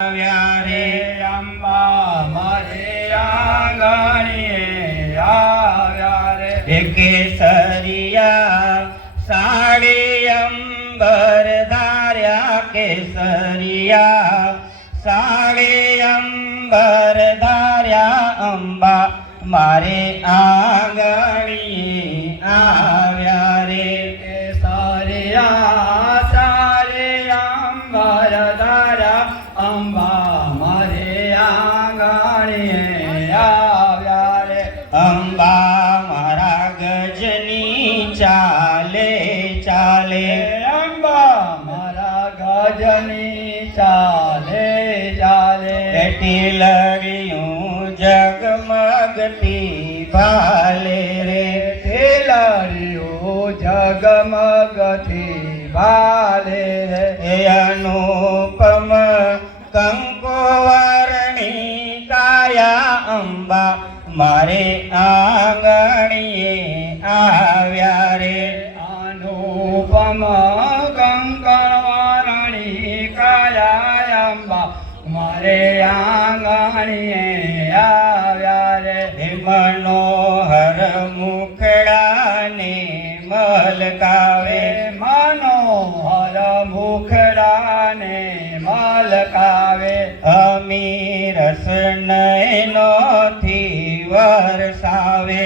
આવ્યા રે અંબા મારે આંગણીએ આવ્યા રે કેસરિયા સાડી અંબર ધાર્યા કેસરિયા સાડી અંબર ધાર્યા અંબા મારે આંગણીએ આવ્યા રે કેસરિયા સાડી અંબર ધાર્યા અંબા મારે આંગણીએ આવ્યા રે અંબા મારા ગજની ચાલે ચાલે અંબા મારા ગજની ચાલે ચાલે ટીલડિયું જગમગતી ભાલે રે ટીલડિયું જગમગતી ભાલે રે અનુપમ કંકોવર્ણી કાયા અંબા મારે આંગણીએ આવ્યા રે અનુપમ કંકણવર્ણી કાયા અંબા મારે આંગણીએ આવ્યા રે મનોહર મુખડાને મલકાવે મનોહર મુખડાને મલકાવે અમીરસ નયનોથી વરસાવે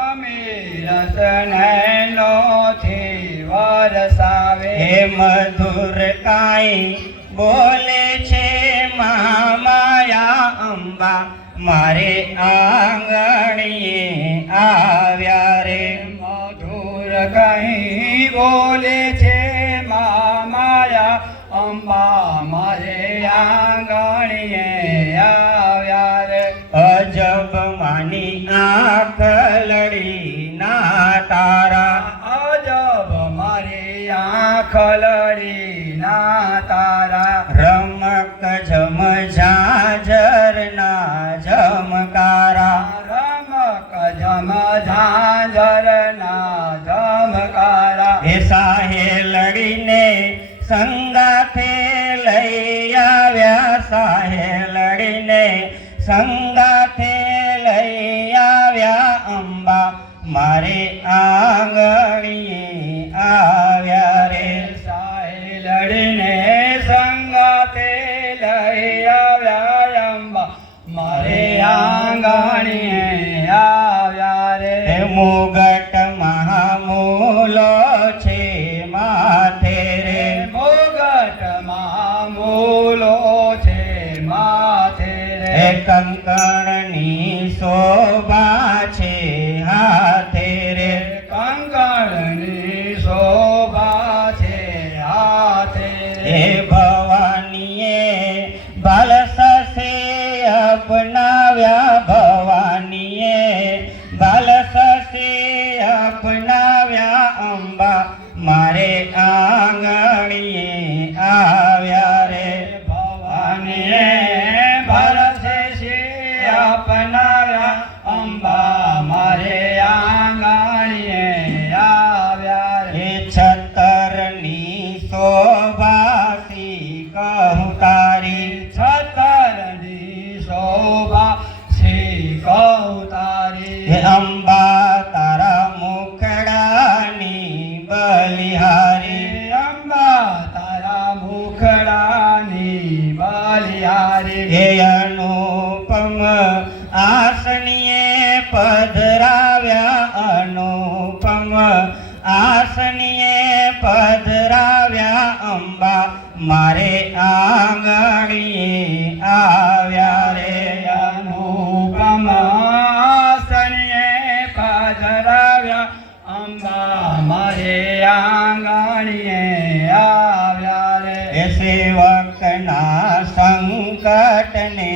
અમીરસ નયનોથી વરસાવે હે મધુર કાંઈ બોલે છે માયા અંબા મારે આંગણીએ આવ્યા રે મધુર કાંઈ બોલે છે માયા અંબા મારે આંગણીએ આવ્યા રે અજબ માની આંખ લડી ના તારા અજબ મારી આંખ લડી ના તારા રમક જમ ઝાંઝરના ઝમકારા રમક જમ ઝાંઝરના ઝમકારા એ સાહે લડીને સંગાથે લઈ આવ્યા સાહે લડીને સંગાથે લઈ આવ્યા અંબા મારે આંગણીએ આવ્યા રે સાહે લડીને સંગાથે લઈ આવ્યા અંબા મારે આંગણીએ આવ્યા રે મુગટ મહામૂલો છે માથે રે મુગટ મહામૂલો છે માથે રે કંકણની શોભા છે હાથે રે કંકણની શોભા છે હાથે રે ભવાનીએ બાલસસે અપનાવ્યા ભવાનીએ બાલસસે અપનાવ્યા અંબા મારે આંગણીએ આવ્યા રે ભવાનીએ બાલસસે અપનાવ્યા અંબા મારે આંગણીએ આવ્યા રે છતરની શોભાસી કહું તારી છતરની શોભા શ્રી કહું તારી અંબા તારા મુખડાની બલિહારી અંબા તારા મુખડાની બલિહારી હે અનુપમ આસનીએ પધરાવ્યા અનુપમ આસનીએ પધરાવ્યા અંબા મારે આંગણીએ આવ્યા રે અનુપમ આસનીએ પધરાવ્યા અંબા મારે આંગણીએ આવ્યા રે સેવકના સંકટને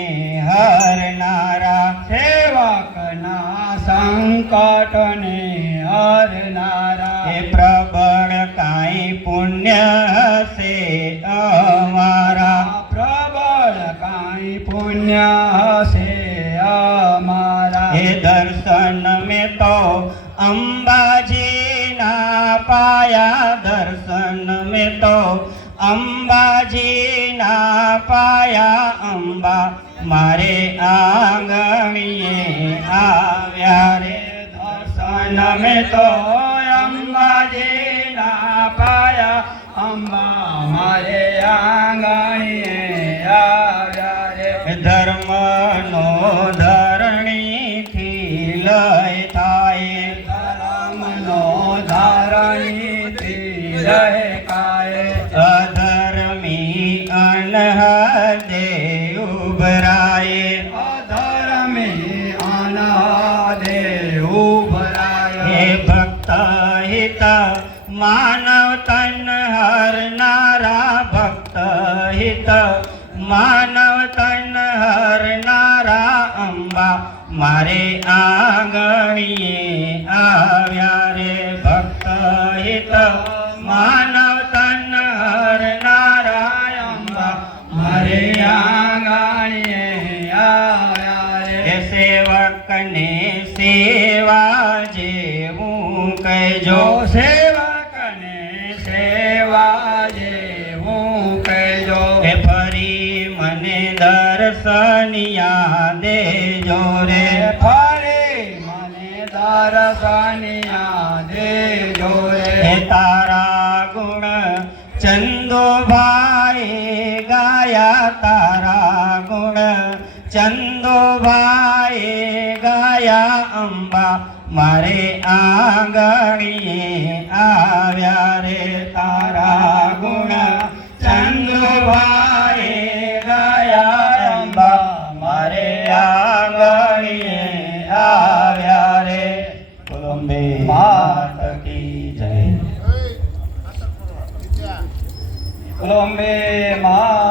હરનારા સેવકના સંકટને હરનારા એ પ્રબળ કાંઈ પુણ્ય હશે અમારા પ્રબળ કાંઈ પુણ્ય હશે અમારા એ દર્શન મેં તો અંબાજી ના પાયા દર્શન મેં તો અંબાજી ના પાયા અંબા મારે આંગણીએ આવ્યા રે દર્શન મેં તો અંબાજીના પાયા અંબા મારે આંગણીએ આવ્યા રે ધર્મનો ધરણીથી લય થાય ધર્મનો ધરણીથી લય કાય અધર્મી અનહદે ઉભરાય અધર્મી અનહદે ઉભરાય હે ભક્ત હિત માનવ તન હરનારા ભક્ત હિત માનવ તન હરનારા અંબા મારે આંગણીએ આવ્યા રે ભક્ત હિત માનવ તન હરનારા અંબા મારે આંગણીએ આવ્યા રે સેવકને સેવા જેવું કહેજો સેવકને સેવા જેવું કહેજો હે ફરી મને દર્શનિયા દેજો રે ફરી મને દર્શનિયા દેજો રે તારા ગુણ ચંદોભાઈ ગાયા તારા ગુણ ચંદોભાઈ ગાયા અંબા મારે આંગણીએ આવ્યા રે તારા ગુણ ચંદોભાઈ ગાયા અંબા મારે આંગણીએ આવ્યા રે કોલંબે માત કી જય કોલંબે માત